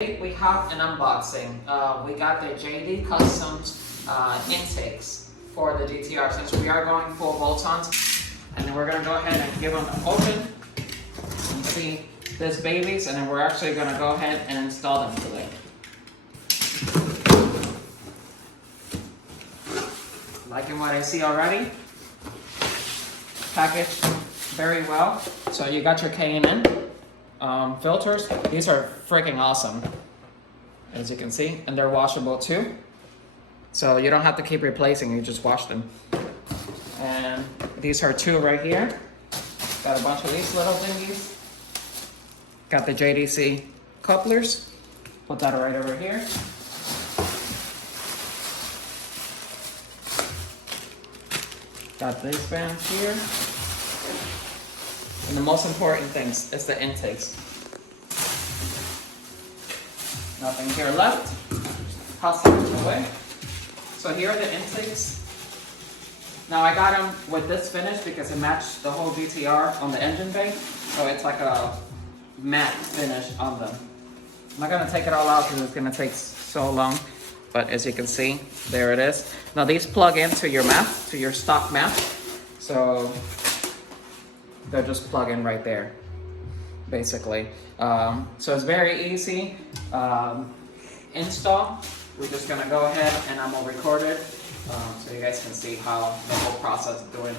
We have an unboxing. We got the JD Customs intakes for the GTR since we are going full bolt-ons. And then we're going to go ahead and give them an open. You see this babies, and then we're actually going to go ahead and install them today. Liking what I see already. Packaged very well. So you got your K&N. Filters, these are freaking awesome, as you can see, and they're washable too, so you don't have to keep replacing, you just wash them. And these are two right here. Got a bunch of these little thingies. Got the JDC couplers, put that right over here. Got this band here. And the most important things is the intakes. Nothing here left. Toss them away. So here are the intakes. Now I got them with this finish because it matched the whole GTR on the engine bay. So it's like a matte finish on them. I'm not gonna take it all out because it's gonna take so long. But as you can see, there it is. Now these plug into your map, to your stock map. So they'll just plug in right there, basically. So it's very easy install. We're just gonna go ahead and I'm gonna record it so you guys can see how the whole process of doing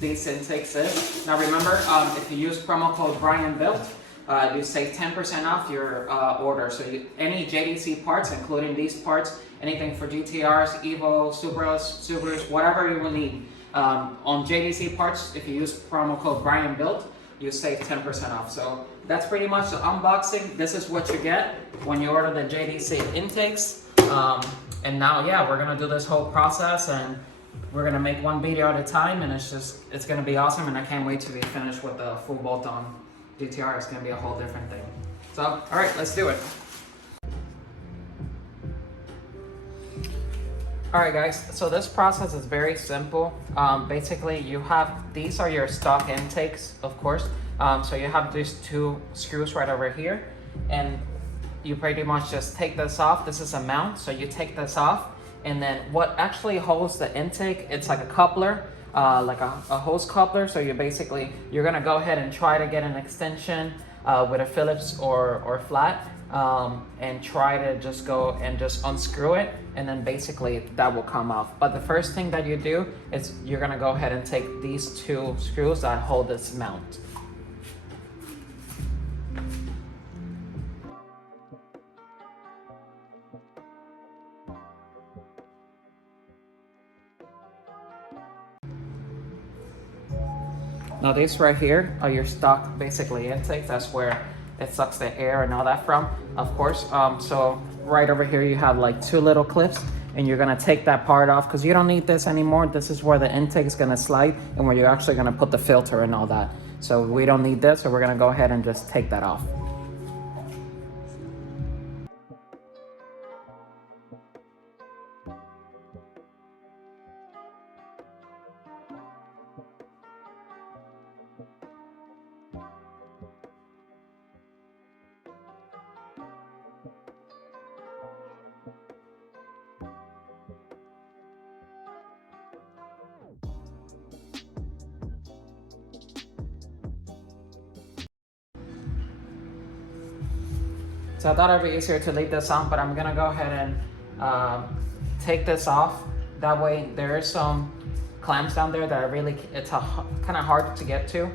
these intakes is. Now remember, if you use promo code BrianBuilt, you save 10% off your order. So any JDC parts, including these parts, anything for GTRs, Evo, Subarus, whatever you will need. On JDC parts, if you use promo code BrianBuilt, you save 10% off. So that's pretty much the unboxing. This is what you get when you order the JDC intakes. And now, yeah, we're gonna do this whole process and we're gonna make one video at a time, and it's gonna be awesome, and I can't wait to be finished with the full bolt-on GTR. It's gonna be a whole different thing. So, all right, let's do it. Alright guys, so this process is very simple. Basically these are your stock intakes, of course. So you have these two screws right over here, and you pretty much just take this off. This is a mount, so you take this off, and then what actually holds the intake, it's like a coupler, like a hose coupler. So you're gonna go ahead and try to get an extension with a Phillips or flat. And try to just go and just unscrew it, and then basically that will come off. But the first thing that you do is you're gonna go ahead and take these two screws that hold this mount. Now these right here are your stock basically intakes. That's where it sucks the air and all that from, of course. So right over here you have like two little clips, and you're gonna take that part off because you don't need this anymore. This is where the intake is gonna slide and where you're actually gonna put the filter and all that. So we don't need this, so we're gonna go ahead and just take that off. So I thought it'd be easier to leave this on, but I'm gonna go ahead and take this off. That way there is some clamps down there that are it's kind of hard to get to.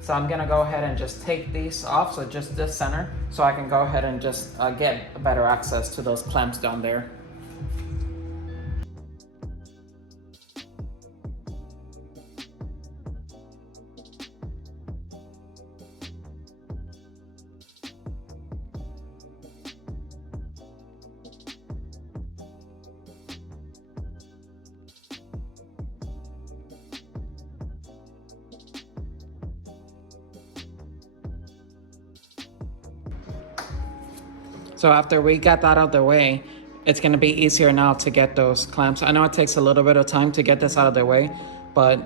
So I'm gonna go ahead and just take these off, so just this center, so I can go ahead and just get better access to those clamps down there. So after we got that out of the way, it's gonna be easier now to get those clamps. I know it takes a little bit of time to get this out of the way, but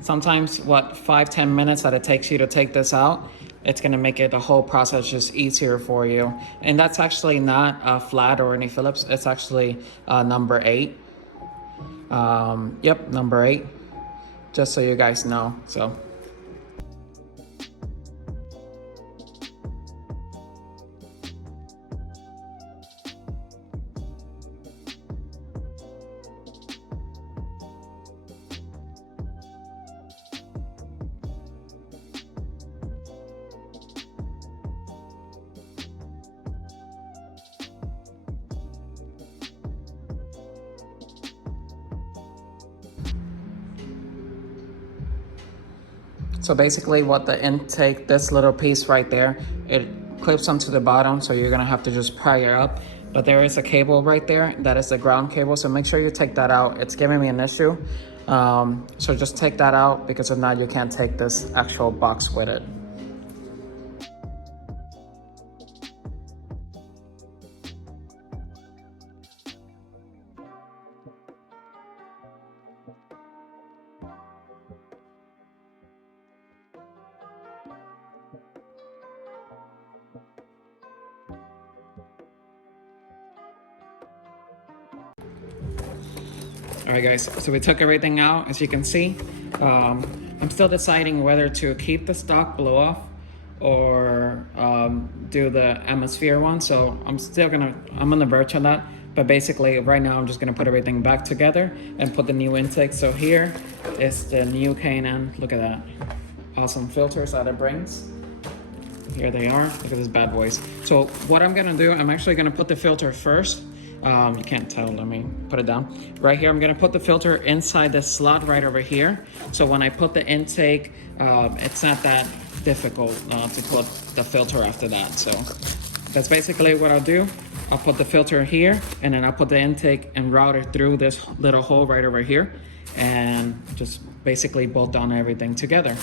sometimes 5-10 minutes that it takes you to take this out, it's gonna make it the whole process just easier for you. And that's actually not flat or any Phillips. It's actually number 8. Yep, number 8. Just so you guys know. So. So basically what the intake, this little piece right there, it clips onto the bottom, so you're gonna have to just pry it up. But there is a cable right there, that is the ground cable, so make sure you take that out. It's giving me an issue. So just take that out, because if not, you can't take this actual box with it. All right guys, so we took everything out, as you can see. I'm still deciding whether to keep the stock blow off or do the atmosphere one. So I'm on the verge of that. But basically right now I'm just gonna put everything back together and put the new intake. So here is the new K&N. Look at that. Awesome filters that it brings. Here they are, look at this bad boys. So what I'm gonna do, I'm actually gonna put the filter first. You can't tell, let me put it down. Right here, I'm gonna put the filter inside this slot right over here. So when I put the intake, it's not that difficult to put the filter after that. So that's basically what I'll do. I'll put the filter here, and then I'll put the intake and route it through this little hole right over here, and just basically bolt down everything together.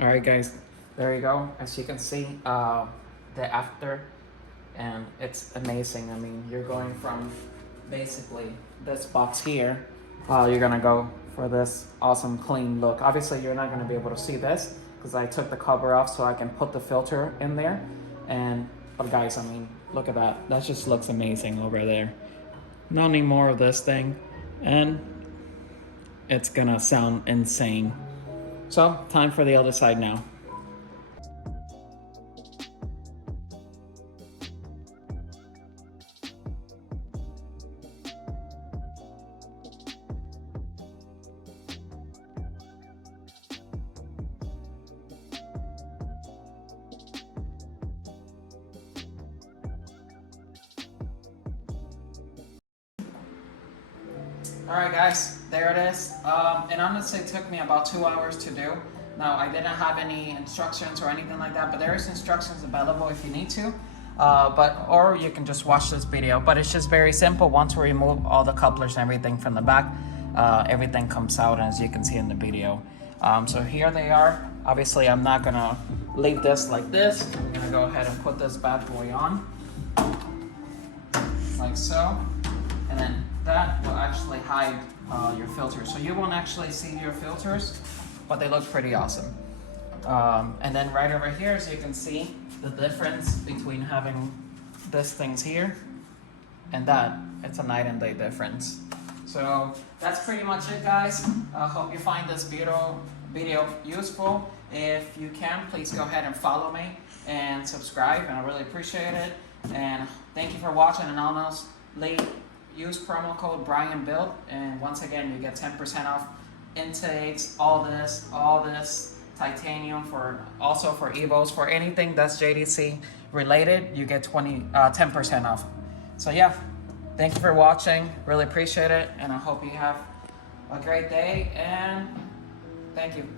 All right guys, there you go. As you can see, the after, and it's amazing. I mean, you're going from basically this box here, you're gonna go for this awesome clean look. Obviously you're not gonna be able to see this because I took the cover off so I can put the filter in there. But guys, I mean, look at that. That just looks amazing over there. No need more of this thing, and it's gonna sound insane. So, time for the other side now. Alright guys, there it is. And honestly, it took me about 2 hours to do. Now, I didn't have any instructions or anything like that, but there is instructions available if you need to. Or you can just watch this video. But it's just very simple. Once we remove all the couplers and everything from the back, everything comes out, as you can see in the video. So here they are. Obviously, I'm not gonna leave this like this. I'm gonna go ahead and put this bad boy on, like so. And then that will actually hide your filters. So you won't actually see your filters, but they look pretty awesome. And then right over here, as you can see, the difference between having these things here and that, it's a night and day difference. So So that's pretty much it, guys. I hope you find this video useful. If you can, please go ahead and follow me and subscribe, and I really appreciate it. And thank you for watching, and honestly, use promo code BrianBuilt, and once again, you get 10% off intakes, all this titanium, for also for Evos, for anything that's JDC related, you get 10% off. So yeah, thank you for watching, really appreciate it, and I hope you have a great day, and thank you.